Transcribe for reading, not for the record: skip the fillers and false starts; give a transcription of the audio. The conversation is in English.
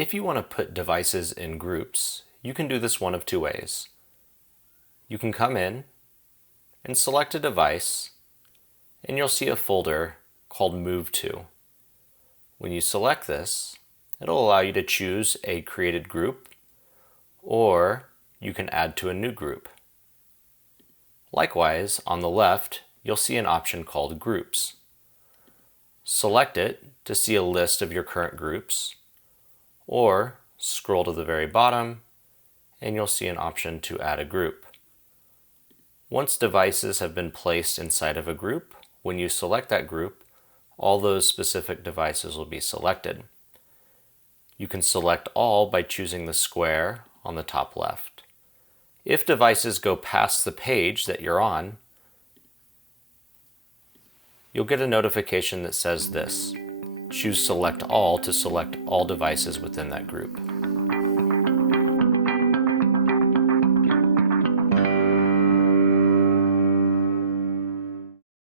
If you want to put devices in groups, you can do this one of two ways. You can come in and select a device, and you'll see a folder called Move To. When you select this, it'll allow you to choose a created group, or you can add to a new group. Likewise, on the left, you'll see an option called Groups. Select it to see a list of your current groups, or scroll to the very bottom and you'll see an option to add a group. Once devices have been placed inside of a group, when you select that group, all those specific devices will be selected. You can select all by choosing the square on the top left. If devices go past the page that you're on, you'll get a notification that says this: choose Select All to select all devices within that group.